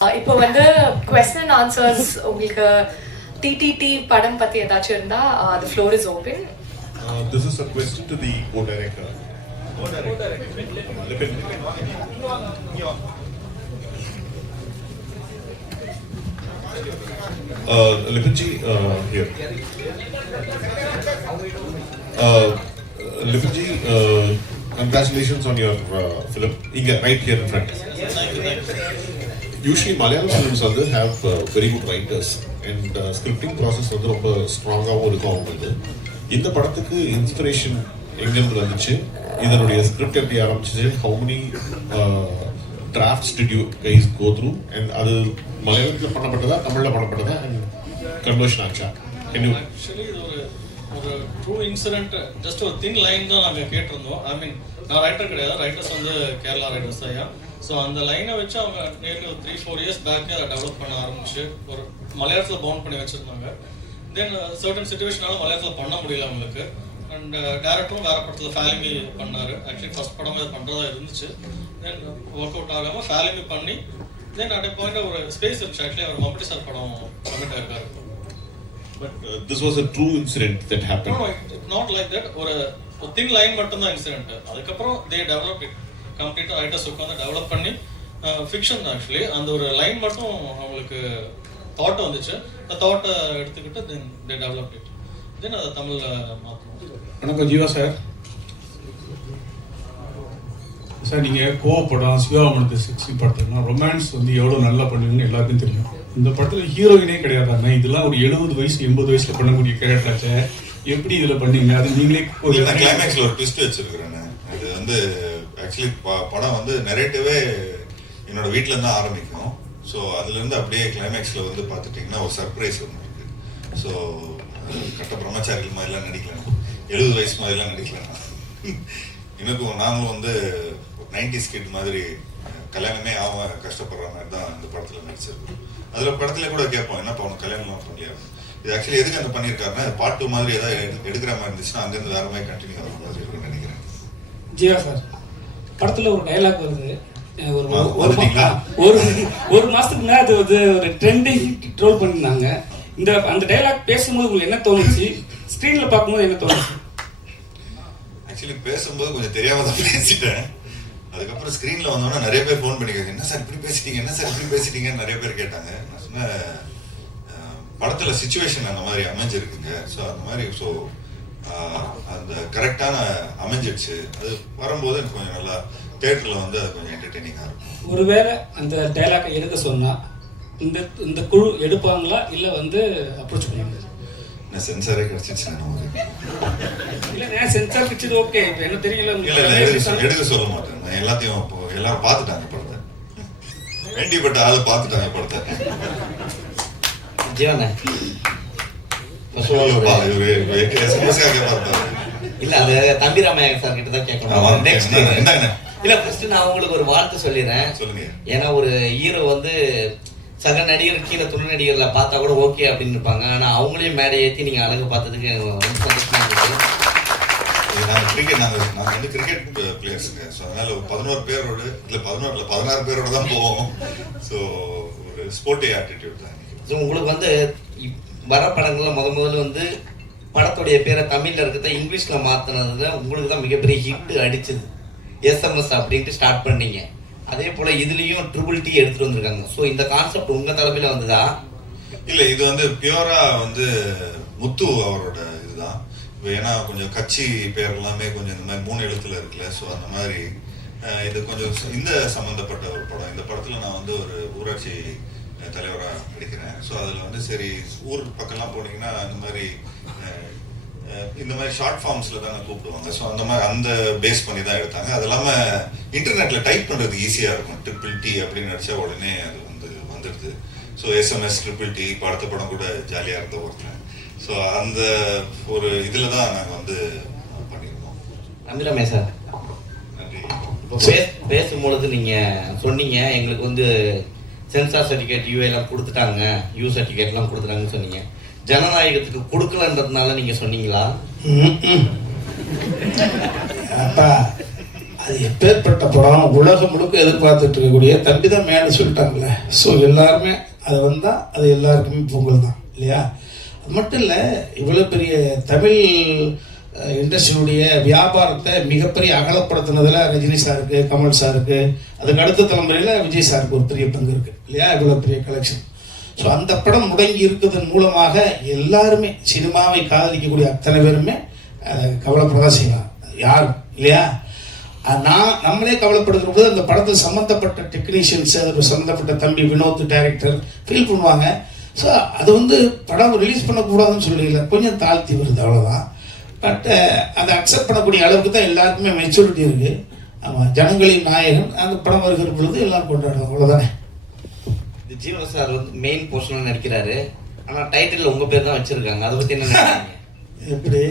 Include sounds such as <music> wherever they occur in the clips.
Uh, இப்போ வந்து question and answers உங்களுக்கு டிடிடி படம் பத்தி ஏதாச்சும் இருந்தா uh, the floor is open Uh, this is a question to the co-director. Lipin. Uh, Lipinji, uh, here. Uh, Lipinji, uh, congratulations on your uh, film. Inga, right here in front. Usually Malayalam slices வந்து have very good writers and scripting process வந்து ரொம்ப ஸ்ட்ராங்காகவும் இருக்கும் அவங்களுக்கு. இந்த படத்துக்கு inspiration எங்கேருந்து வந்துச்சு? இதனுடைய ஸ்கிரிப்ட் எப்படி ஆரம்பிச்சிச்சு? How many drafts did you guys go through and அது மலையாளத்தில் பண்ணப்பட்டதா தமிழில் பண்ணப்பட்டதா? அண்ட் கன்வர்ஷன் ஆச்சா? கேன் யூ ஆக்சுவலி இது ஒரு ஒரு ட்ரூ இன்சிடென்ட் ஜஸ்ட் ஒரு தின் லைன் தான் நாங்கள் கேட்டிருந்தோம். ஐ மீன் நான் ரைட்டர் கிடையாது. ரைட்டர்ஸ் வந்து கேரளா ரைட்டர்ஸ் ஐயா. ஸோ அந்த லைனை வச்சு அவங்க நேர்லி ஒரு த்ரீ ஃபோர் இயர்ஸ் பேக்கே அதை டெவலப் பண்ண ஆரம்பிச்சு ஒரு மலையாளத்தில் பவுண்ட் பண்ணி வச்சுருந்தாங்க. தென் சர்டன் சுச்சுவேஷனால மலையாளத்தில் பண்ண முடியல அவங்களுக்கு. அண்ட் டேரக்டரும் வேற படத்தில் ஃபேலிமி பண்ணார். ஆக்சுவலி ஃபர்ஸ்ட் படம் இது பண்ணுறதா இருந்துச்சு. தென் ஒர்க் அவுட் ஆகாமல் ஃபேலிமி பண்ணி தென் அட் பாயிண்ட் ஒரு ஸ்பேஸ் இருந்துச்சு. ஆக்சுவலி அவர் மம்பட்டி சார் படம் கமிட் ஆயிருக்காரு but this was a true incident that happen not like that. ஒரு தின் லைன் மட்டும் தான் இன்சிடென்ட் அதுக்கப்புறம் தே டெவலப் இட் கம்ப்ளீட்டாக ரைட்டர்ஸ் உட்காந்து டெவலப் பண்ணி ஃபிக்ஷன் தான் ஆக்சுவலி அந்த ஒரு லைன் மட்டும் அவங்களுக்கு தாட் வந்துச்சு. அந்த தாட்டை எடுத்துக்கிட்டு தென் தே டெவலப் இட் தென் அதை தமிழில் மாற்றணும் வணக்கம் ஜீவா சார் சார் நீங்கள் கோவப்படம் சிவாமணத்து சிக்ஸ்டி படத்துலனா ரொமான்ஸ் வந்து எவ்வளோ நல்லா பண்ணுவீங்கன்னு எல்லாருக்கும் தெரியும். இந்த படத்தில் ஹீரோயினே கிடையாது அண்ணா. இதெல்லாம் ஒரு எழுபது வயசு எண்பது வயசுல பண்ணக்கூடிய கேரக்டராச்சே எப்படி இதில் பண்ணீங்க? அது நீங்களே ஒரு கிளைமேக்ஸ்ல ஒரு ட்விஸ்ட் வச்சிருக்கிறேன் அது வந்து ஆக்சுவலி படம் வந்து நெரேட்டிவே என்னோட வீட்டிலேருந்து தான் ஆரம்பிக்கும். ஸோ அதுலேருந்து அப்படியே கிளைமேக்ஸில் வந்து பார்த்துட்டிங்கன்னா ஒரு சர்ப்ரைஸ் ஒன்று இருக்குது ஸோ கட்ட பிரம்மச்சாரிகள் மாதிரிலாம் நடிக்கலாம். எழுபது வயசு மாதிரிலாம் நடிக்கலாம். எனக்கும் நாங்களும் வந்து நைன்டி ஸ்கிட் மாதிரி கல்யாணமே ஆக கஷ்டப்படுற மாதிரி தான் இந்த படத்தில் நடிச்சிருக்கோம். அதில் படத்துல கூட கேட்போம் என்னப்பா உனக்கு கல்யாணம்லாம் பண்ணலையா இது ஆக்சுவலி எதுக்கு அந்த பண்ணியிருக்காருன்னா பாட்டு மாதிரி ஏதாவது எடுக்கிற மாதிரி இருந்துச்சுன்னா அங்கேருந்து வேற மாதிரி கண்டினியூ ஆகிற மாதிரி இருக்கும்னு நினைக்கிறேன். ஜியா சார். படத்துல ஒரு டைலாக் வருது. ஒரு ஒரு ஒரு மாசத்துக்கு முன்னாடி அது வந்து ஒரு ட்ரெண்டிங் ட்ரோல் பண்ணிருந்தாங்க. இந்த அந்த டைலாக் பேசும்போது உங்களுக்கு என்ன தோணுச்சு? ஸ்க்ரீன்ல பார்க்கும்போது என்ன தோணுச்சு? ஆக்சுவலி பேசும்போது கொஞ்சம் தெரியாம தான் பேசிட்டேன். அதுக்கப்புறம் ஸ்க்ரீன்ல வந்தோன்னா நிறைய பேர் ஃபோன் பண்ணி கேட்க என்ன சார் இப்படி பேசிட்டீங்க? என்ன சார் இப்படி பேசிட்டீங்கன்னு நிறைய பேர் கேட்டாங்க. நான் சொன்னேன் படத்துல சுச்சுவேஷன் அந்த மாதிரி அமைஞ்சிருக்குங்க. ஸோ அந்த மாதிரி ஸோ அந்த கரெக்டான அமைஞ்சிடுச்சு. அது வரும்போது எனக்கு கொஞ்சம் நல்லா தேட்டர்ல வந்து அது கொஞ்சம் என்டர்டெய்னிங்காக இருக்கும். ஒருவேளை அந்த டைலாக்கை எடுக்க சொன்னா இந்த இந்த குழு எடுப்பாங்களா? இல்ல வந்து அப்ரோச் பண்ணுவாங்க என்ன சென்சாரே கிடைச்சிச்சு நமக்கு இல்ல நான் சென்சார் பிடிச்சது ஓகே இப்போ என்ன தெரியல இல்ல இல்ல எடுக்க சொல்ல மாட்டேன். நான் எல்லாத்தையும் இப்போ எல்லாரும் பார்த்துட்டாங்க படத்தை. வேண்டிப்பட்ட ஆளு பார்த்துட்டாங்க படத்தை. ஜீவன. இல்ல அது தம்பி ராமையா சார் கிட்ட தான் கேட்கணும். நெக்ஸ்ட். இல்ல ஃபர்ஸ்ட் நான் உங்களுக்கு ஒரு வாழ்த்து சொல்லிடுறேன். சொல்லுங்க. ஏன்னா ஒரு ஹீரோ வந்து சக நடிகர் கீழே துணை நடிகர்ல பார்த்தா கூட ஓகே அப்படின்னு இருப்பாங்க. ஆனா அவங்களையும் மேடை ஏத்தி நீங்க அழகு பார்த்ததுக்கு ரொம்ப சந்தோஷமா இருந்துச்சு இது நாங்க கிரிக்கெட் நாங்க நாங்க வந்து கிரிக்கெட் பிளேயர்ஸுங்க ஸோ அதனால ஒரு பதினோரு பேரோட இல்ல பதினோரு இல்ல பதினாறு பேரோட தான் போவோம். ஸோ ஒரு ஸ்போர்ட்டி ஆட்டிடியூட் தான். ஸோ உங்களுக்கு வந்து வர படங்கள்லாம் முத முதல்ல வந்து படத்துடைய பேரை தமிழில் இருக்கிறத இங்கிலீஷில் மாற்றினதுல உங்களுக்கு தான் மிகப்பெரிய ஹிட் அடிச்சது. எஸ்எம்எஸ் அப்படின்ட்டு ஸ்டார்ட் பண்ணீங்க. அதே போல் இதுலேயும் ட்ரிபிள் டி எடுத்துகிட்டு வந்திருக்காங்க. ஸோ இந்த கான்செப்ட் உங்கள் தலைமையில் வந்ததா? இல்லை இது வந்து பியூரா வந்து முத்து அவரோட இதுதான். இப்போ ஏன்னா கொஞ்சம் கட்சி பேர் எல்லாமே கொஞ்சம் இந்த மாதிரி மூணு எழுத்துல இருக்குல்ல ஸோ அந்த மாதிரி இது கொஞ்சம் இந்த சம்மந்தப்பட்ட ஒரு படம். இந்த படத்தில் நான் வந்து ஒரு ஊராட்சி அஹ், தலைவரா நடிக்கிறேன் ஸோ அதுல வந்து சரி ஊர் பக்கம்லாம் போனீங்கன்னா இந்த மாதிரி இந்த மாதிரி ஷார்ட் ஃபார்ம்ஸ்ல தானே கூப்பிடுவாங்க. ஸோ அந்த மாதிரி அந்த பேஸ் பண்ணி தான் எடுத்தாங்க. அது இல்லாம இன்டர்நெட்ல டைப் பண்றது ஈஸியா இருக்கும். ட்ரிபிள் டி அப்படின்னு நடிச்சா உடனே அது வந்து வந்துடுது. ஸோ எஸ்எம்எஸ் ட்ரிபிள் டி இப்போ அடுத்த படம் கூட ஜாலியாக இருந்த ஒருத்தன். ஸோ அந்த ஒரு இதில் தான் நாங்கள் வந்து பண்ணியிருக்கோம் தம்பி ரமேஷ் சார் நன்றி. இப்போ பேச பேசும்பொழுது நீங்க சொன்னீங்க எங்களுக்கு வந்து சென்சார் சர்டிஃபிகேட் யூஏலாம் கொடுத்துட்டாங்க. யூ சர்டிஃபிகேட்லாம் கொடுத்துட்டாங்கன்னு சொன்னீங்க. ஜனநாயகத்துக்கு கொடுக்கலன்றதுனால நீங்கள் சொன்னீங்களா? அப்பா அது எப்பேற்பட்ட படம் உலகம் முழுக்க எதிர்பார்த்துட்டு இருக்கக்கூடிய தம்பி தான் மேலே சொல்லிட்டாங்கல்ல. ஸோ எல்லாருமே அது வந்தால் அது எல்லாருக்குமே பொங்கல் தான் இல்லையா? அது மட்டும் இல்லை இவ்வளோ பெரிய தமிழ் இண்டஸ்ட்ரியுடைய வியாபாரத்தை மிகப்பெரிய அகலப்படுத்தினதில் ரஜினி சாருக்கு கமல் சாருக்கு அதுக்கு அடுத்த தலைமுறையில் விஜய் சாருக்கு ஒரு பெரிய பங்கு இருக்குது இல்லையா? இவ்வளோ பெரிய கலெக்ஷன் ஸோ அந்த படம் முடங்கி இருக்கிறதன் மூலமாக எல்லாருமே சினிமாவை காதலிக்கக்கூடிய அத்தனை பேருமே கவலைப்படதான் செய்யலாம். யார் இல்லையா? நான் நம்மளே கவலைப்படுகிற போது அந்த படத்தில் சம்மந்தப்பட்ட டெக்னீஷியன்ஸ் அதுக்கு சம்மந்தப்பட்ட தம்பி வினோத் டைரக்டர் ஃபீல் பண்ணுவாங்க. ஸோ அது வந்து படம் ரிலீஸ் பண்ணக்கூடாதுன்னு சொல்லல. கொஞ்சம் தாழ்த்தி வருது அவ்வளோதான் பட் அதை அக்செப்ட் பண்ணக்கூடிய அளவுக்கு தான் எல்லாருக்குமே மெச்சூரிட்டி இருக்குது ஆமாம் ஜனங்களின் நாயகன் அந்த படம் வருகிற பொழுது எல்லாரும் கொண்டாடுறோம் அவ்வளோதானே இந்த ஜீவா சார் வந்து மெயின் போர்ஷனாக நடிக்கிறாரு. ஆனா டைட்டில் உங்க பேர் தான் வச்சிருக்காங்க. அதை பத்தி என்ன எப்படி?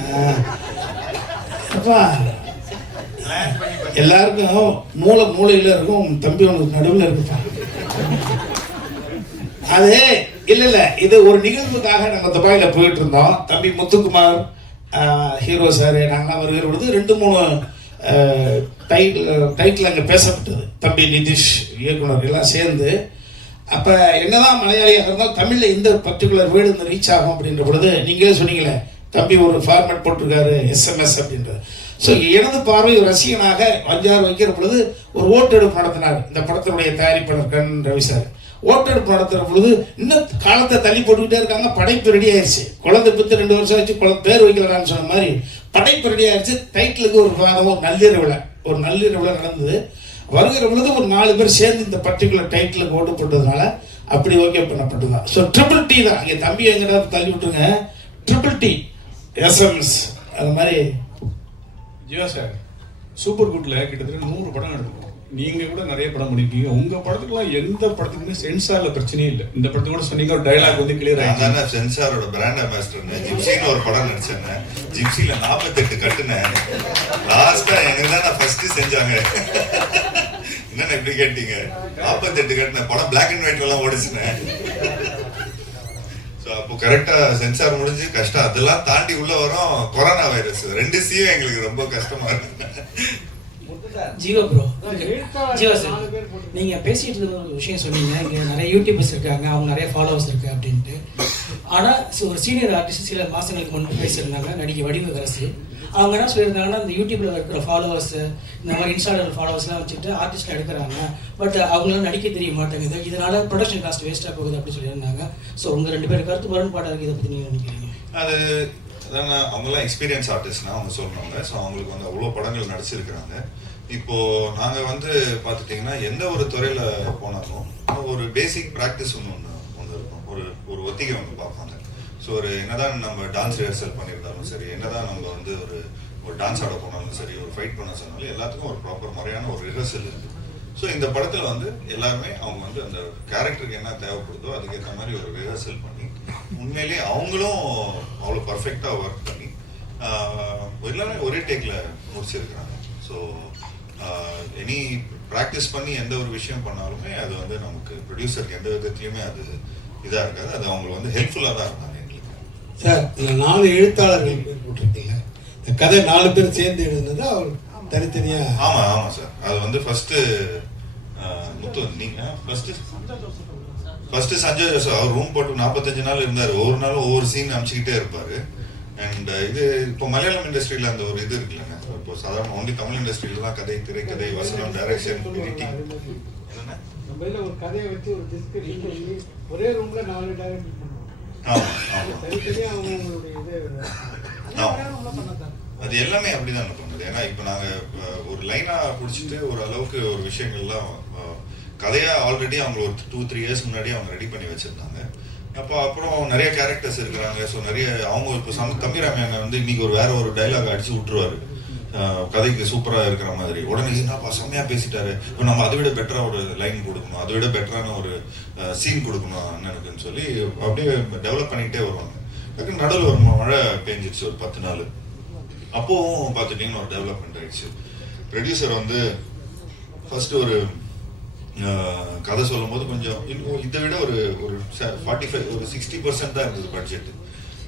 ஆ. அப்பா எல்லாருக்கும் மூளை மூளையில இருக்கும் உன் தம்பி உனக்கு நடுவில் இருக்குப்பா. அது இல்ல இல்ல இது ஒரு நிகழ்வுக்காக நம்ம துபாயில போயிட்டு இருந்தோம். தம்பி முத்துக்குமார் ஹீரோ சார் நாங்களாம் வருகிற பொழுது ரெண்டு மூணு டைட்டில் டைட்டில் அங்கே பேசப்பட்டது. தம்பி நிதிஷ் இயக்குனர் எல்லாம் சேர்ந்து. அப்போ என்னதான் மலையாளியாக இருந்தால் தமிழில் இந்த பர்டிகுலர் வேர்டு இந்த ரீச் ஆகும் அப்படின்ற பொழுது நீங்களே சொன்னீங்களே தம்பி ஒரு ஃபார்மேட் போட்டிருக்காரு எஸ்எம்எஸ் அப்படின்றது. ஸோ எனது பார்வை ரசிகனாக வஞ்சார் வைக்கிற பொழுது ஒரு ஓட்டெடுப்பு நடத்தினார். இந்த படத்தினுடைய தயாரிப்பாளர் கண் ரவி சார். ஓட்டெடுப்பு நடத்துகிற பொழுது இன்னும் காலத்தை தள்ளி போட்டுக்கிட்டே இருக்காங்க. படைப்பு ரெடி ஆயிடுச்சு குழந்தை பித்து ரெண்டு வருஷம் ஆச்சு. குழந்தை பேர் வைக்கலான்னு சொன்ன மாதிரி படைப்பு ரெடி ஆயிடுச்சு டைட்டிலுக்கு ஒரு வாரம் ஒரு நள்ளிரவில் ஒரு நள்ளிரவில் நடந்தது. வருகிற பொழுது ஒரு நாலு பேர் சேர்ந்து இந்த பர்டிகுலர் டைட்டிலுக்கு ஓட்டு போட்டதுனால அப்படி ஓகே பண்ணப்பட்டதுதான். ஸோ ட்ரிபிள் டி தான். இங்கே தம்பி எங்கிட்ட தள்ளி விட்டுருங்க. ட்ரிபிள் டி எஸ்எம்எஸ் அது மாதிரி ஜியோ சார் சூப்பர் குட்டில் கிட்டத்தட்ட நூறு படம் எடுத்துருக்கோம். நீங்க கூட நிறைய படம் பண்ணிருக்கீங்க. உங்க படத்துக்குலாம் எந்த படத்துக்குமே சென்சார்ல பிரச்சனையே இல்லை. இந்த படத்துக்கு கூட சொன்னீங்க ஒரு டைலாக் வந்து கிளியர் தானே சென்சாரோட பிராண்ட் அம்பாசிடர் ஜிப்சின்னு ஒரு படம் நடிச்சேன் ஜிப்சில நாற்பத்தெட்டு கட்டுனேன். லாஸ்டா எனக்கு தான் நான் ஃபர்ஸ்ட் செஞ்சாங்க. என்னண்ணா இப்படி கேட்டீங்க? நாற்பத்தெட்டு கட்டின படம் பிளாக் அண்ட் ஒயிட் எல்லாம் ஓடிச்சுனேன். ஸோ அப்போ கரெக்டா சென்சார் முடிஞ்சு கஷ்டம். அதெல்லாம் தாண்டி உள்ள வரோம் கொரோனா வைரஸ் ரெண்டு சீவும் எங்களுக்கு ரொம்ப கஷ்டமா இருக்கு. ஜீவா ப்ரோ ஜீவா சார் நீங்க பேசிட்டு இருந்த ஒரு விஷயம் சொன்னீங்க. இங்க நிறைய யூடியூபர்ஸ் இருக்காங்க. அவங்க நிறைய ஃபாலோவர்ஸ் இருக்கு அப்படின்ட்டு. ஆனா சி- ஒரு சீனியர் ஆர்டிஸ்ட் சில மாசங்களுக்கு முன்பு பேசியிருந்தாங்க. நடிகை வடிவகரசு அவங்க என்ன சொல்லியிருந்தாங்கன்னா இந்த யூடியூப்ல இருக்கிற ஃபாலோவர்ஸ் இந்த மாதிரி இன்ஸ்டாகிராம் ஃபாலோவர்ஸ்லாம் வச்சுட்டு ஆர்டிஸ்ட்ல எடுக்கிறாங்க. பட் அவங்களால நடிக்க தெரிய மாட்டேங்குது. இதனால ப்ரொடக்ஷன் காஸ்ட் வேஸ்டா போகுது அப்படி சொல்லியிருந்தாங்க. ஸோ உங்க ரெண்டு பேரும் கருத்து முரண்பாடாக இருக்கு. இதை பத்தி நீங்க நினைக்கிறீங்க? அது அதான் அவங்கெல்லாம் எக்ஸ்பீரியன்ஸ் ஆர்டிஸ்ட்னா அவங்க சொல்றாங்க. ஸோ அவங்களுக்கு வந்து அவ்வளோ படங்கள் நடிச்சிருக்கிறாங்க. இப்போ நாங்க வந்து பாத்துட்டீங்கன்னா எந்த ஒரு துறையில போனாலும் ஒரு பேசிக் ப்ராக்டிஸ் ஒன்று ஒன்று ஒன்று இருக்கும். ஒரு ஒரு ஒத்திகை ஒன்று பார்ப்பாங்க. ஸோ ஒரு என்னதான் நம்ம டான்ஸ் ரிஹர்சல் பண்ணியிருந்தாலும் சரி என்னதான் நம்ம வந்து ஒரு ஒரு டான்ஸ் ஆட போனாலும் சரி ஒரு ஃபைட் பண்ண சொன்னாலும் எல்லாத்துக்கும் ஒரு ப்ராப்பர் முறையான ஒரு ரிஹர்சல் இருக்கு. ஸோ இந்த படத்துல வந்து எல்லாருமே அவங்க வந்து அந்த கேரக்டருக்கு என்ன தேவைப்படுதோ அதுக்கேற்ற மாதிரி ஒரு ரிஹர்சல் பண்ணி உண்மையிலேயே அவங்களும் அவ்வளோ பர்ஃபெக்டாக ஒர்க் பண்ணி எல்லாமே ஒரே டேக்ல முடிச்சிருக்கிறாங்க. ஸோ எனி ப்ராக்டிஸ் பண்ணி எந்த ஒரு விஷயம் பண்ணாலுமே அது வந்து நமக்கு ப்ரொடியூசருக்கு எந்த விதத்துலையுமே அது இதாக இருக்காது. அது அவங்களுக்கு வந்து ஹெல்ப்ஃபுல்லாக தான் இருந்தாங்க எங்களுக்கு. சார் இந்த நாலு எழுத்தாளர்கள் பேர் போட்டிருக்கீங்க. இந்த கதை நாலு பேர் சேர்ந்து எழுதுனது அவர் தனித்தனியா? ஆமா ஆமா சார். அது வந்து ஃபர்ஸ்ட் முத்து நீங்க ஃபர்ஸ்ட் ஃபர்ஸ்ட் சஞ்சய் ஜோசப் அவர் ரூம் போட்டு நாற்பத்தஞ்சு நாள் இருந்தாரு. ஒவ்வொரு நாளும் ஒவ்வொரு சீன் அமைச்சுக்கிட்டே இருப்பாரு. அண்ட் இது இப்போ மலையாளம் இண்டஸ்ட்ரியில அந்த ஒரு இது இருக்குல்லங்க. இப்போ சாதாரண ஒன்லி தமிழ் இண்டஸ்ட்ரியில தான் கதை திரைக்கதை வசனம் டைரக்ஷன் எடிட்டிங் என்னென்ன? நம்ம இதுல ஒரு கதையை வச்சு ஒரு டிஸ்க் பண்ணி ஒரே ரூம்ல நாலு டைரக்ட் பண்ணுவோம் ஆமா ஆமா. தனித்தனியா அவங்களுடைய இது ஆமா. அது எல்லாமே அப்படிதான் பண்ணுது ஏன்னா இப்போ நாங்க ஒரு லைனா பிடிச்சிட்டு ஒரு அளவுக்கு ஒரு விஷயங்கள்லாம் அஹ், கதையா ஆல்ரெடி அவங்க ஒரு டூ த்ரீ இயர்ஸ் முன்னாடி அவங்க ரெடி பண்ணி வச்சிருந்தாங்க. அப்போ அப்புறம் நிறைய கேரக்டர்ஸ் இருக்கிறாங்க. ஸோ நிறைய அவங்க இப்போ சம தம்பிராமையான வந்து இன்னைக்கு ஒரு வேற ஒரு டைலாக் அடிச்சு விட்டுருவாரு. கதைக்கு சூப்பராக இருக்கிற மாதிரி. உடனே என்னப்பா செம்மையாக பேசிட்டாரு. இப்போ நம்ம அதை விட பெட்டராக ஒரு லைன் கொடுக்கணும் அதை விட பெட்டரான ஒரு சீன் கொடுக்கணும் அண்ணனுக்குன்னு சொல்லி அப்படியே டெவலப் பண்ணிக்கிட்டே வருவாங்க. டக்குன்னு நடுவில் ஒரு மழை பேஞ்சிடுச்சு ஒரு பத்து நாள். அப்போவும் பார்த்துட்டிங்கன்னா ஒரு டெவலப்மெண்ட் ஆயிடுச்சு. ப்ரொடியூசர் வந்து ஃபர்ஸ்ட் ஒரு கதை கதை சொல்லும்போது கொஞ்சம் இன்னும் இதை விட ஒரு ஒரு ஃபார்ட்டி ஃபைவ் ஒரு சிக்ஸ்டி பர்சன்ட் தான் இருந்தது பட்ஜெட்டு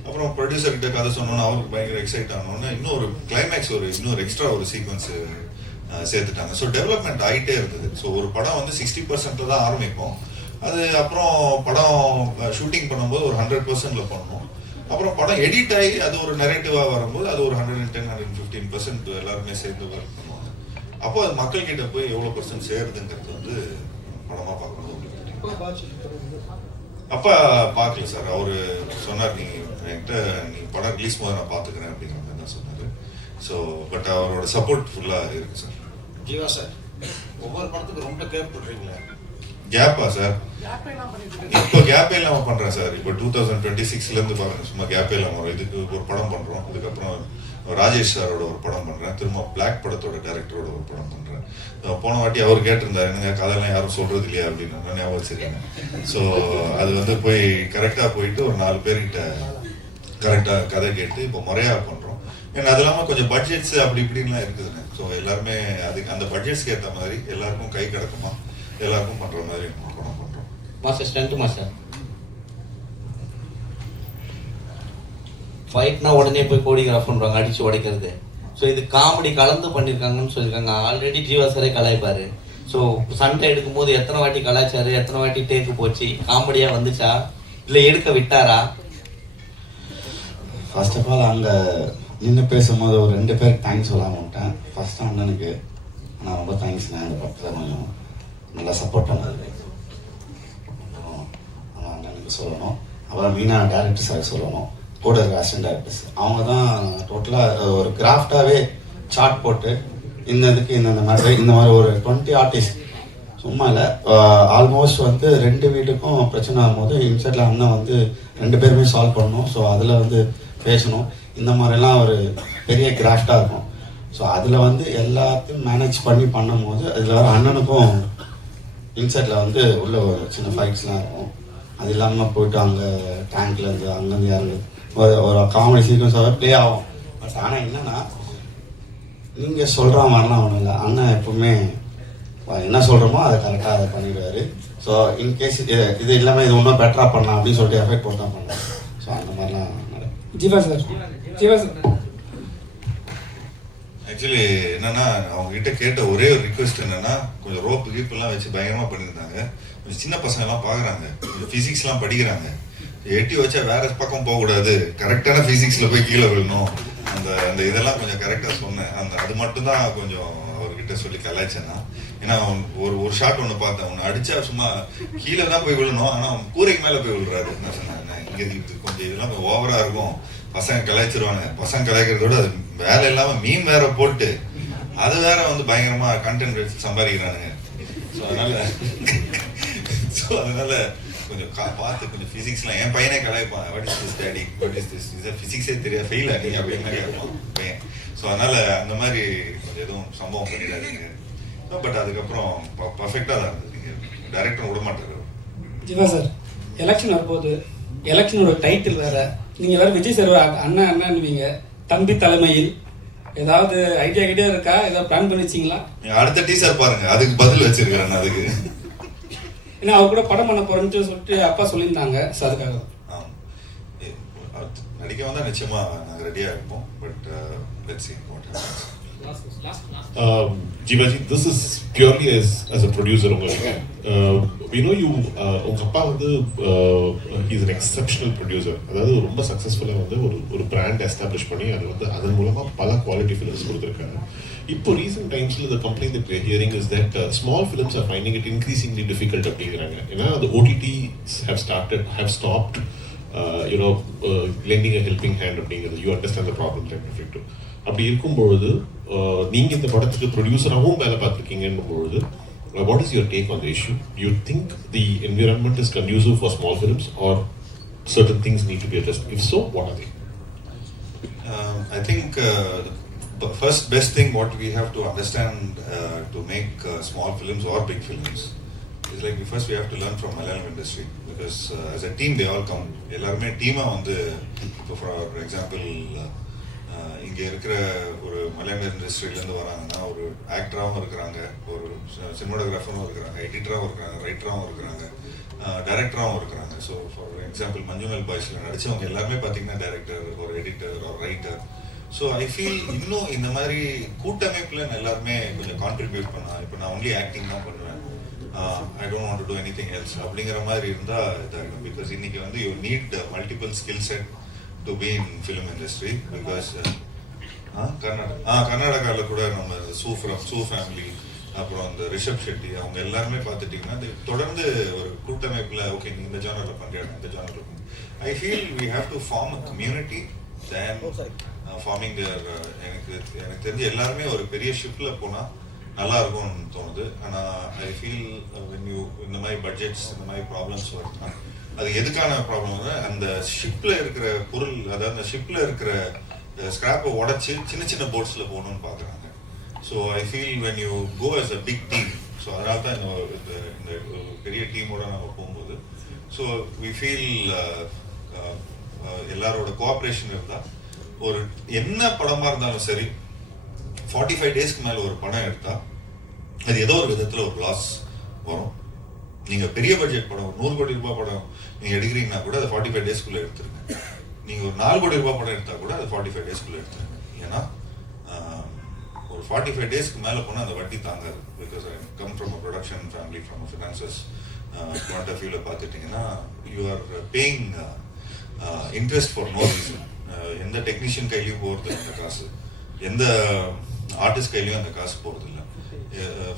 அப்புறம் ப்ரொடியூசர் கிட்ட கதை சொன்னோன்னு அவருக்கு பயங்கர எக்ஸைட் ஆனோன்னு இன்னொரு கிளைமேக்ஸ் ஒரு இன்னொரு எக்ஸ்ட்ரா ஒரு சீக்வன்ஸ் சேர்த்துட்டாங்க. ஸோ டெவலப்மெண்ட் ஆகிட்டே இருந்தது. ஸோ ஒரு படம் வந்து சிக்ஸ்டி பர்சன்ட்ல தான் ஆரம்பிப்போம். அது அப்புறம் படம் ஷூட்டிங் பண்ணும்போது ஒரு ஹண்ட்ரட் பர்சன்ட்ல பண்ணணும் அப்புறம் படம் எடிட் ஆகி அது ஒரு நெரேட்டிவா வரும்போது அது ஒரு hundred and ten hundred fifteen percent எல்லாருமே சேர்ந்து ஒர்க் பண்ணுவாங்க. அப்போ அது மக்கள் கிட்ட போய் எவ்வளோ பர்சன்ட் சேருதுங்கிறது வந்து படமா பார்க்கணும் அப்பா பார்க்கல சார். அவரு சொன்னார் நீ என்கிட்ட நீ படம் ரிலீஸ் போது நான் பார்த்துக்கிறேன் அப்படிங்கிற மாதிரி தான் சொன்னாரு. ஸோ பட் அவரோட சப்போர்ட் ஃபுல்லாக இருக்கு சார். ஜீவா சார் ஒவ்வொரு படத்துக்கு ரொம்ப கேப் போடுறீங்களே கேப்பா சார்? இப்போ கேப்பே இல்லாம பண்றேன் சார். இப்போ டூ தௌசண்ட் டுவெண்ட்டி சிக்ஸ்ல இருந்து பாருங்க சும்மா கேப்பே இல்லாம வரும் இதுக்கு ஒரு படம் பண்றோம். அதுக்கப்புறம் ராஜேஷ் சாரோட ஒரு படம் பண்றேன். திரும்ப பிளாக் படத்தோட டைரக்டரோட ஒரு படம் பண்றேன். அஹ் போன வாட்டி அவர் கேட்டிருந்தாரு என்னங்க கதையெல்லாம் யாரும் சொல்றது இல்லையா? அப்படின்னு. நான் ஞாபகம் வச்சிருக்கேன். ஸோ அது வந்து போய் கரெக்டா போயிட்டு ஒரு நாலு பேர்கிட்ட கரெக்டா கதை கேட்டு இப்போ முறையா பண்றோம். ஏன்னா அது இல்லாம கொஞ்சம் பட்ஜெட்ஸ் அப்படி இப்படின்லாம் இருக்குதுங்க. ஸோ எல்லாருமே அதுக்கு அந்த பட்ஜெட்ஸ்க்கு ஏற்ற மாதிரி எல்லாருக்கும் கை கிடக்குமா? எல்லாருக்கும் பண்ற மாதிரி படம் மாஸ்டர் ஸ்டண்ட் மாஸ்டர் ஃபைட்னா உடனே போய் கோடிகிராஃப் பண்ணுறாங்க அடிச்சு உடைக்கிறது. ஸோ இது காமெடி கலந்து பண்ணியிருக்காங்கன்னு சொல்லியிருக்காங்க. ஆல்ரெடி ஜீவா சாரே கலாய்ப்பாரு. ஸோ சண்டை எடுக்கும்போது எத்தனை வாட்டி கலாச்சாரு எத்தனை வாட்டி டேக்கு போச்சு? காமெடியாக வந்துச்சா? இல்லை எடுக்க விட்டாரா? ஃபர்ஸ்ட் ஆஃப் ஆல் அங்கே நின்று பேசும்போது ஒரு ரெண்டு பேருக்கு தேங்க்ஸ் சொல்ல விட்டேன். ஃபர்ஸ்ட் அண்ணனுக்கு நான் ரொம்ப தேங்க்ஸ் நான் இந்த படத்தில் கொஞ்சம் நல்லா சப்போர்ட் பண்ணது அப்புறம் அண்ணனுக்கு சொல்லணும். அப்புறம் மீனா டேரக்டர் சார் சொல்லணும். கூட இருக்க அசிஸ்டன்ட் டேரக்டர்ஸ் அவங்க தான் டோட்டலாக ஒரு கிராஃப்டாகவே சார்ட் போட்டு இந்த இதுக்கு இந்த இந்த மாதிரி இந்த மாதிரி ஒரு டுவெண்ட்டி ஆர்டிஸ்ட் சும்மா இல்லை. ஆல்மோஸ்ட் வந்து ரெண்டு வீட்டுக்கும் பிரச்சனை ஆகும்போது இன்சைட்ல அண்ணன் வந்து ரெண்டு பேருமே சால்வ் பண்ணணும். ஸோ அதில் வந்து பேசணும். இந்த மாதிரிலாம் ஒரு பெரிய கிராஃப்டாக இருக்கும். ஸோ அதில் வந்து எல்லாத்தையும் மேனேஜ் பண்ணி பண்ணும்போது அதில் வர அண்ணனுக்கும் இன்சைட்டில் வந்து உள்ள ஒரு சின்ன ஃபைட்ஸ்லாம் இருக்கும். அது இல்லாமல் போயிட்டு அங்கே டேங்க்லேருந்து அங்கேருந்து இறங்கு ஒரு ஒரு காமெடி சீக்வன்ஸாகவே ப்ளே ஆகும். பட் ஆனால் என்னென்னா நீங்கள் சொல்கிற மாதிரிலாம் ஒன்றும் இல்லை. அண்ணன் எப்பவுமே என்ன சொல்கிறோமோ அதை கரெக்டாக அதை பண்ணிடுவார். ஸோ இன்கேஸ் இது இது இல்லாமல் இது இன்னும் பெட்டராக பண்ணலாம் அப்படின்னு சொல்லிட்டு எஃபெக்ட் போட்டு தான் பண்ணலாம் ஸோ அந்த மாதிரிலாம் நடக்கும் Jeeva sir Jeeva sir actually என்னன்னா அவங்க கிட்ட கேட்ட ஒரே ஒரு ரிக்வெஸ்ட் என்னன்னா கொஞ்சம் ரோப் கீப் எல்லாம் வச்சு பயங்கரமா பண்ணியிருந்தாங்க. கொஞ்சம் சின்ன பசங்க எல்லாம் பாக்குறாங்க. கொஞ்சம் பிசிக்ஸ் எல்லாம் படிக்கிறாங்க. எட்டி வச்சா வேற பக்கம் போக கூடாது. கரெக்டான பிசிக்ஸ்ல போய் கீழே விழணும். அந்த அந்த இதெல்லாம் கொஞ்சம் கரெக்டா சொன்னேன். அந்த அது மட்டும் தான் கொஞ்சம் அவர்கிட்ட சொல்லி கலாய்ச்சேன்னா. ஏன்னா அவன் ஒரு ஒரு ஷாட் ஒன்று பார்த்தேன். ஒன்று அடிச்சா சும்மா கீழே தான் போய் விழணும். ஆனா அவன் கூரைக்கு மேல போய் விழுறாரு. என்ன சொன்னாங்க இங்க கொஞ்சம் இதெல்லாம் கொஞ்சம் ஓவரா இருக்கும். பசங்க கலாய்ச்சிருவாங்க பசங்க கலாய்க்கிறதோட அது வேலை இல்லாம மீன் வேற போட்டு அது வேற வந்து பயங்கரமா கண்டென்ட் வச்சு சம்பாதிக்கிறானுங்க. ஸோ அதனால <laughs> ஸோ அதனால கொஞ்சம் கா- பார்த்து கொஞ்சம் ஃபிசிக்ஸ்லாம் என் பையனே கலாய்ப்பான். What is this daddy what is this இதை ஃபிசிக்ஸே தெரியாது ஃபெயில் ஆகி அப்படின்னு கேட்பான் பையன். ஸோ அதனால அந்த மாதிரி கொஞ்சம் எதுவும் சம்பவம் பண்ணிடாதீங்க. பட் அதுக்கப்புறம் பர்ஃபெக்டாக தான் இருந்தது. டேரக்டர் விட மாட்டாரு. சார் எலெக்ஷன் வரும்போது எலெக்ஷனோட டைட்டில் வேற. நீங்க வேற விஜய் சார் அண்ணன் அண்ணன்வீங்க தம்பி தலைமையில். ஏதாவது ஐடியா கிட்டே இருக்கா? ஏதாவது பிளான் பண்ணி வச்சிங்களா? அடுத்த டீசர் பாருங்க. அதுக்கு பதில் வச்சிருக்கிறேன் அதுக்கு. ஏன்னா அவர் கூட படம் பண்ண போறேன்னு சொல்லிட்டு அப்பா சொல்லியிருந்தாங்க. ஸோ அதுக்காக. நடிக்க வந்தா நிச்சயமா நாங்க ரெடியா இருப்போம். But let's happens. Um, Jivaji, this is purely as, as a producer. Uh, we know you, உங்க அப்பா வந்து இஸ் an exceptional producer. அதாவது ரொம்ப சக்ஸஸ்ஃபுல்லாக வந்து ஒரு ஒரு பிராண்ட் எஸ்டாப்ளிஷ் பண்ணி அது வந்து அதன் மூலமாக பல குவாலிட்டி ஃபிலிம்ஸ் கொடுத்துருக்காங்க இப்போ ரீசெண்ட் டைம்ஸில் இந்த complaint that hearing is that small films are finding it increasingly difficult அப்படிங்கிறாங்க ஏன்னா அந்த OTT have started have stopped you know lending a helping hand அப்படிங்கிறது you understand the problem right அப்படி இருக்கும்பொழுது uh, நீங்க இந்த படத்துக்கு ப்ரொடியூசராகவும் வேலை பார்த்துருக்கீங்கன்னும் பொழுது what is your take on the issue you think the environment is conducive for small films are certain things need to be addressed if so what are they Um, I think uh, the first best thing what we have to understand uh, to make uh, small films or big films is like we first we have to learn from Malayalam industry because uh, as a team they all come எல்லாருமே டீமாக வந்து இப்போ for example இங்கே இருக்கிற ஒரு மலையாள இண்டஸ்ட்ரியிலேருந்து வராங்கன்னா ஒரு ஆக்டராகவும் இருக்கிறாங்க ஒரு சினிமாட்டோகிராஃபரும் இருக்கிறாங்க எடிட்டராகவும் இருக்கிறாங்க ரைட்டராகவும் இருக்கிறாங்க டைரக்டராகவும் இருக்கிறாங்க. ஸோ ஃபார் எக்ஸாம்பிள் மஞ்சுமல் பாய்ஸில் நடித்தவங்க எல்லாருமே பார்த்தீங்கன்னா டைரக்டர் ஒரு எடிட்டர் ஒரு ரைட்டர் ஸோ ஐ ஃபீல் இன்னும் இந்த மாதிரி கூட்டமைப்பில் எல்லாருமே கொஞ்சம் கான்ட்ரிபியூட் பண்ணலாம். இப்போ நான் ஒன்லி ஆக்டிங் தான் பண்ணுவேன். I don't want to do anything else அப்படிங்கிற மாதிரி இருந்தால் இதாகிடும் பிகாஸ் இன்னைக்கு வந்து you need multiple skill set to be in film industry because Karnataka ah கர்நாடகாவில் கூட நம்ம சூ ஃப்ரம் சூ ஃபேமிலி அப்புறம் இந்த ரிஷப் ஷெட்டி அவங்க எல்லாருமே பார்த்துட்டிங்கன்னா இது தொடர்ந்து ஒரு கூட்டமைப்பில் ஓகே நீ இந்த ஜானரில் பண்ணுறியா இந்த ஜானரில் I feel we have to form a community then forming எனக்கு எனக்கு தெரிஞ்சு எல்லாருமே ஒரு பெரிய ஷிப்பில் போனால் நல்லா இருக்கும்னு தோணுது. ஆனால் ஐ ஃபீல் வென் யூ இந்த மாதிரி பட்ஜெட்ஸ் இந்த மாதிரி ப்ராப்ளம்ஸ் வருதுன்னா அது எதுக்கான ப்ராப்ளம்னா அந்த ஷிப்பில் இருக்கிற பொருள் அதாவது அந்த ஷிப்பில் இருக்கிற ஸ்க்ராப்பை உடச்சி சின்ன சின்ன போட்ஸில் போகணும்னு பார்க்குறாங்க so I feel when you go as a big team so அதனால தான் இந்த இந்த பெரிய டீமோட நம்ம போகும்போது ஸோ வி ஃபீல் எல்லாரோட கோஆப்ரேஷன் இருந்தால் ஒரு என்ன படமாக இருந்தாலும் சரி ஃபார்ட்டி ஃபைவ் டேஸ்க்கு மேலே ஒரு படம் எடுத்தால் அது ஏதோ ஒரு விதத்தில் ஒரு லாஸ் வரும். நீங்கள் பெரிய பட்ஜெட் படம் நூறு கோடி ரூபாய் படம் நீங்கள் எடுக்கிறீங்கன்னா கூட அது ஃபார்ட்டி ஃபைவ் டேஸ்க்குள்ளே எடுத்துருங்க. நீங்கள் ஒரு நாலு கோடி ரூபாய் படம் எடுத்தால் கூட அது ஃபார்ட்டி ஃபைவ் டேஸ்க்குள்ளே எடுத்துருங்க. ஏன்னா ஒரு ஃபார்ட்டி ஃபைவ் டேஸ்க்கு மேலே போனால் அந்த வட்டி தாங்காது. Because I come from a production family from a finances point of வியூவில் பார்த்துட்டிங்கன்னா you are paying interest for no reason எந்த டெக்னீஷியன் கையிலையும் போகிறது அந்த காசு. எந்த ஆர்டிஸ்ட் கையிலையும் அந்த காசு போகிறது இல்லை.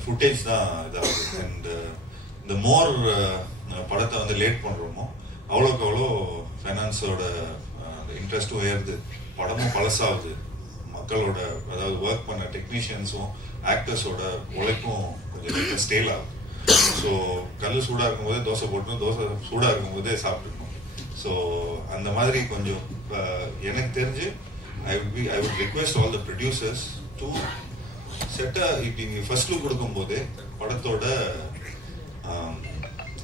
ஃபுட்டேஜ் தான் இதாகுது. அண்ட் த uh, மோர் படத்தை வந்து லேட் பண்ணுறோமோ அவ்வளோக்கு அவ்வளோ ஃபைனான்ஸோட uh, அந்த இன்ட்ரெஸ்ட்டும் ஏறுது படமும் பழசாகுது. மக்களோட அதாவது ஒர்க் பண்ண டெக்னீஷியன்ஸும் ஆக்டர்ஸோட உழைப்பும் கொஞ்சம் ஸ்டேல் ஆகுது. ஸோ கல் சூடாக இருக்கும்போதே தோசை போட்டு தோசை சூடாக இருக்கும்போதே சாப்பிட்டுருக்கோம் ஸோ அந்த மாதிரி கொஞ்சம் uh, எனக்கு தெரிஞ்சு I would be I would request all the producers to செட்டாக இப்போ நீங்கள் ஃபர்ஸ்ட் லுக் கொடுக்கும்போதே படத்தோட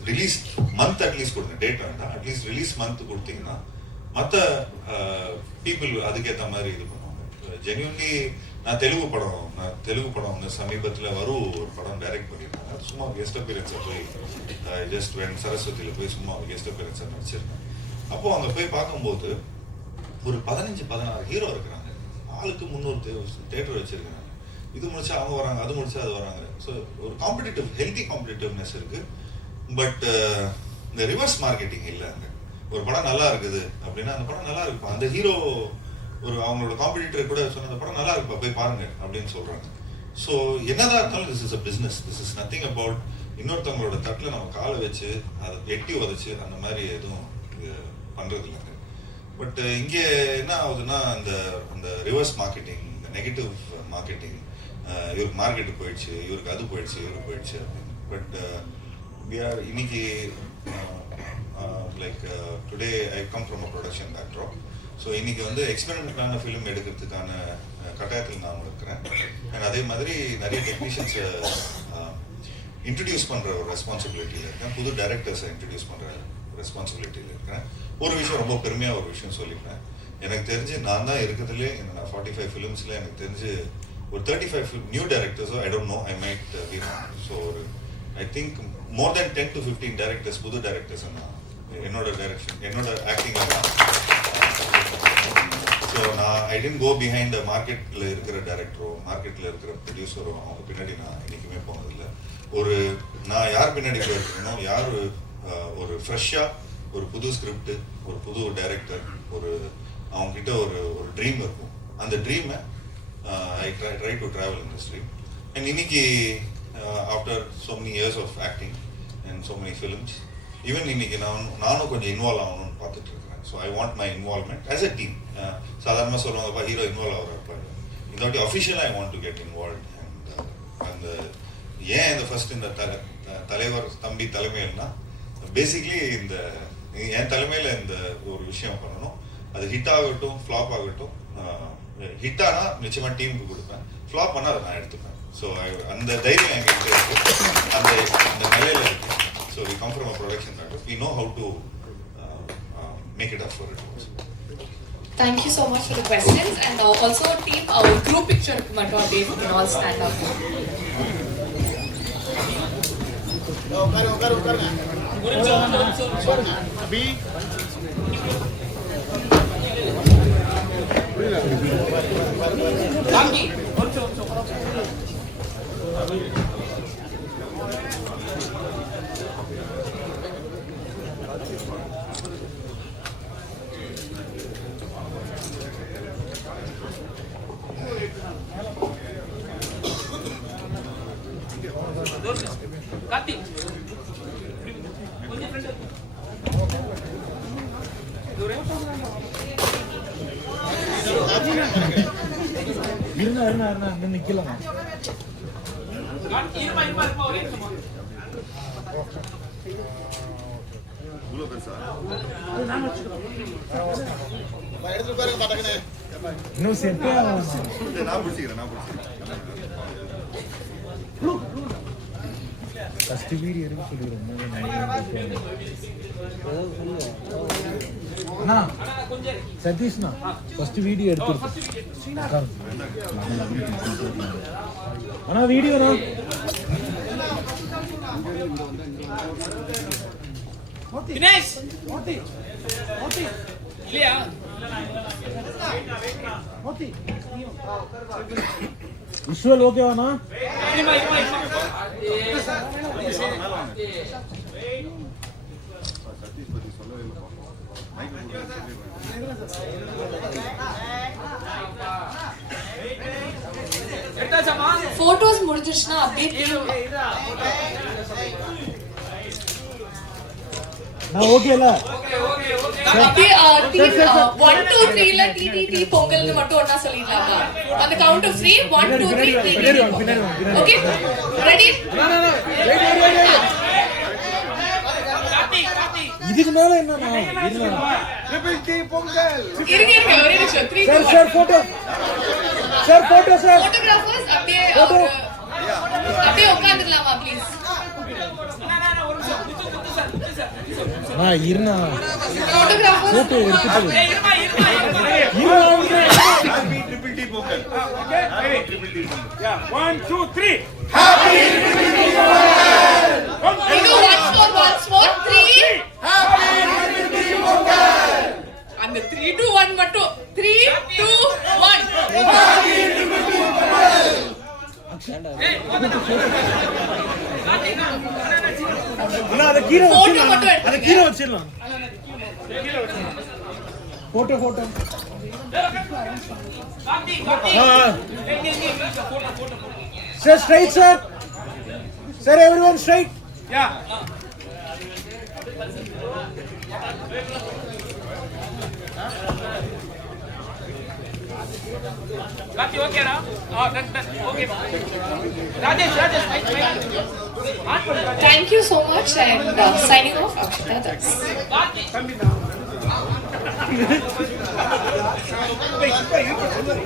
ரிலீஸ் மந்த் அட்லீஸ்ட் கொடுங்க டேட் வேண்டாம் அட்லீஸ்ட் ரிலீஸ் மந்த் கொடுத்தீங்கன்னா மற்ற பீப்புள் அதுக்கேற்ற மாதிரி இது பண்ணுவாங்க. ஜென்யூன்லி நான் தெலுங்கு படம் நான் தெலுங்கு படம் வந்து சமீபத்தில் வரும் ஒரு படம் டைரக்ட் பண்ணியிருந்தாங்க. அது சும்மா கெஸ்ட் அப்பியரன்ஸை போய் ஜஸ்ட் வென் சரஸ்வதியில் போய் சும்மா கெஸ்ட் அப்பியரன்ஸை நடிச்சிருந்தேன். அப்போ அங்கே போய் பார்க்கும்போது ஒரு பதினஞ்சு பதினாறு ஹீரோ இருக்கிறாங்க. ஆளுக்கு முந்நூறு தேட்டர் வச்சுருக்காங்க இது முடிச்சா அவங்க வராங்க அது முடிச்சா அது வராங்க. ஸோ ஒரு காம்படிட்டிவ் ஹெல்த்தி காம்படிட்டிவ்னஸ் இருக்கு. பட் uh, இந்த ரிவர்ஸ் மார்க்கெட்டிங் இல்லை அங்கே. ஒரு படம் நல்லா இருக்குது அப்படின்னா அந்த படம் நல்லா இருக்கும். அந்த ஹீரோ ஒரு அவங்களோட காம்படிட்டர் கூட சொன்ன அந்த படம் நல்லா இருப்பா போய் பாருங்க அப்படின்னு சொல்றாங்க. ஸோ என்னதான் இருந்தாலும் this is a business this is nothing about இன்னொருத்தவங்களோட தட்டில் நம்ம காலை வச்சு அதை எட்டி உதச்சு அந்த மாதிரி எதுவும் பண்ணுறது இல்லைங்க பட் இங்கே என்ன ஆகுதுன்னா அந்த அந்த ரிவர்ஸ் மார்க்கெட்டிங் இந்த நெகட்டிவ் மார்க்கெட்டிங் இவருக்கு மார்க்கெட்டு போயிடுச்சு இவருக்கு அது போயிடுச்சு இவருக்கு போயிடுச்சு அப்படின்னு. பட் வி ஆர் இன்னைக்கு like today I come from a production backdrop so இன்னைக்கு வந்து எக்ஸ்பெரிமெண்டலான ஃபிலிம் எடுக்கிறதுக்கான கட்டாயத்தில் நான் இருக்கிறேன். அண்ட் அதே மாதிரி நிறைய டெக்னீஷியன்ஸை இன்ட்ரடியூஸ் பண்ணுற ஒரு ரெஸ்பான்சிபிலிட்டியில் இருக்கேன். புது டைரக்டர்ஸை இன்ட்ரடியூஸ் பண்ணுற ரெஸ்பான்சிபிலிட்டியில் இருக்கிறேன் ஒரு விஷயம் ரொம்ப பெருமையாக ஒரு விஷயம் சொல்லிக்கிறேன். எனக்கு தெரிஞ்சு நான் தான் இருக்கிறதுலே நான் ஃபார்ட்டி ஃபைவ் ஃபிலிம்ஸில் எனக்கு தெரிஞ்சு ஒரு thirty five new டேரக்டர்ஸோ I don't know I might be so ஒரு I think more then ten to fifteen directors புது டேரக்டர்ஸ் நான் என்னோட டைரக்ஷன் என்னோட ஆக்டிங் ஸோ நான் ஐ டென்ட் கோ பிஹைண்ட் மார்க்கெட்டில் இருக்கிற டேரக்டரோ மார்க்கெட்டில் இருக்கிற ப்ரொடியூசரோ அவங்க பின்னாடி நான் என்றைக்குமே போனதில்லை. ஒரு நான் யார் பின்னாடி போயிருக்கேனோ யார் ஒரு ஃப்ரெஷ்ஷாக ஒரு புது ஸ்கிரிப்ட் ஒரு புது டைரக்டர் ஒரு அவங்கக்கிட்ட ஒரு ஒரு ட்ரீம் இருக்கும். அந்த ட்ரீமை I try try to travel industry and இன்னைக்கு after so many years of acting and so many films even இன்னைக்கு நான் நானும் கொஞ்சம் இன்வால்வ் ஆகணும்னு பார்த்துட்டு இருக்கிறேன். So I want my involvement as a team சாதாரணமாக சொல்லுவாங்கப்பா ஹீரோ இன்வால்வ் ஆகிறப்ப இந்த வாட்டி அஃபிஷியலாக I want to get involve and அந்த ஏன் இந்த ஃபர்ஸ்ட் இந்த தலை த- தலைவர் தம்பி தலைமையில்னா பேசிக்லி இந்த என் தலைமையில் இந்த ஒரு விஷயம் பண்ணணும். அது ஹிட் ஆகட்டும் ஃப்ளாப் ஆகட்டும் uh, ஹிட் ஆனால் நிச்சயமாக டீமுக்கு கொடுப்பேன். ஃப்ளாப் பண்ணால் அதை நான் எடுத்துப்பேன். ஸோ அந்த தைரியம் எங்ககிட்ட இருக்கு. அந்த அந்த நிலையில இருக்கு. So we come from a production background we know how to make it up for it Thank you so much for the questions. And also team our group picture மட்டும் அப்படியே you can all stand up. உட்காரு உட்காரு உட்காருங்க. 감기 엄청 엄청. இருந்தா இருந்தா இருந்தா அங்க நிக்கலாம்? இன்னும் செட்டே ஆகும் நான் பிடிச்சிக்கிறேன் நான் பிடிச்சிக்கிறேன் ஃபஸ்ட்டு வீடியோ இருக்கு சொல்லிடுறேன் அண்ணா சதீஷ்ண்ணா ஃபர்ஸ்ட் வீடியோ எடுத்து அண்ணா வீடியோண்ணா தினேஷ் இல்லையா விஷுவல் ஓகேவாண்ணா போட்டோஸ் முடிஞ்சிருச்சுன்னா அப்படியே நான் ஓகேல அப்படியே ஒன் டூ த்ரீல டிடிடி பொங்கல்னு மட்டும் ஒன்னா சொல்லிடலாமா? அந்த count of three one two three TTD okay ready இதுக்கு மேல என்னண்ணா இருங்க இருங்க இருங்க ஒரே நிமிஷம் three sir sir photo sir photo sir photographers அப்படியே ஒரு- அப்படியே உட்காந்துடலாமா ப்ளீஸ் அண்ணா இருண்ணா போட்டோகிராஃபர்ஸ் போட்டோ எடுத்துட்டு இது once more once more three அந்த த்ரீ டூ ஒன் மட்டும் த்ரீ டூ ஒன் அண்ணா அதை கீழே Photo வச்சிடலாம் மட்டும். அதை கீழே வச்சிடலாம். Photo photo sir straight sir sir everyone straight Karthi ஓகேடா ஆ done done okay Rajesh Rajesh mic mic on பண்ணு Thank you so much and uh, signing off Akshita Das. Karthi